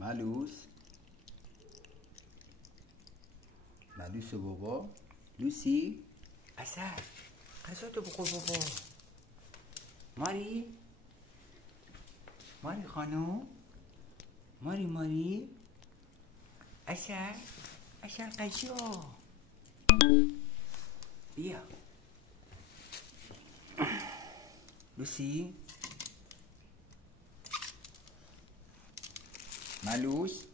ملوس و بابا. لوسی اصل غذاتو بخور بابا. ماری خانم، ماری اصل غذا. بیا لوسی. ملوس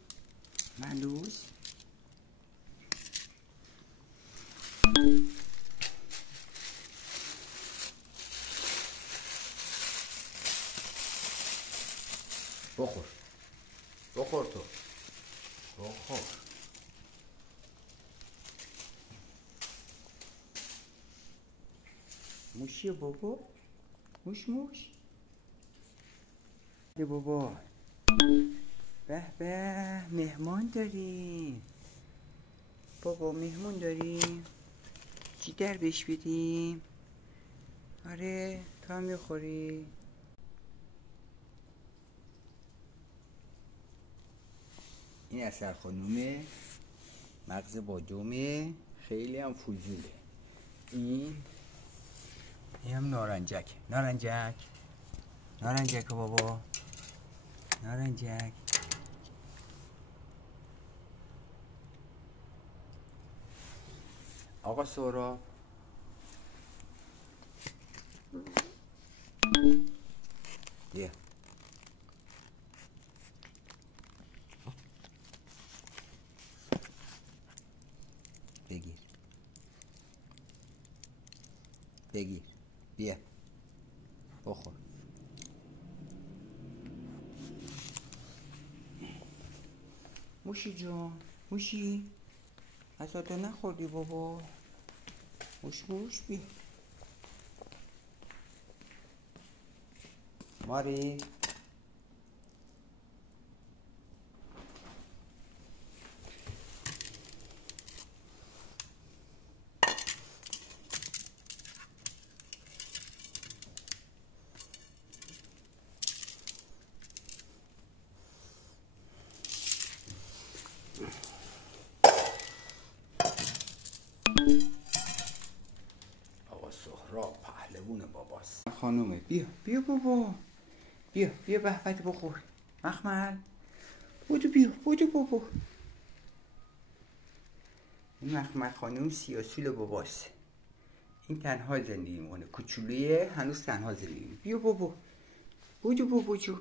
بخور تو بخور. موشی بابا، موش ده بابا. به مهمان داریم بابا، مهمون داریم. چی در بهش بدیم؟ آره تو هم میخوری؟ این اصل خانومه، مغز بادومه، خیلی هم فضوله. این هم نارنجک بابا، نارنجک. آقا سهراب بیا. بگیر بیا بخور. موشی جان، موشی غذاتو نخوردی بابا. موش بیا. ماری آقا سهراب پهلوون باباست. خانومه بیا بابا، بیا بهبت بخور. مخمل بودو بابا. این مخمل خانوم سیاسول باباست. این تنها زندگی میکنه، کوچولویه، هنوز تنها زندگی. بیا بابا، بودو بابا جو.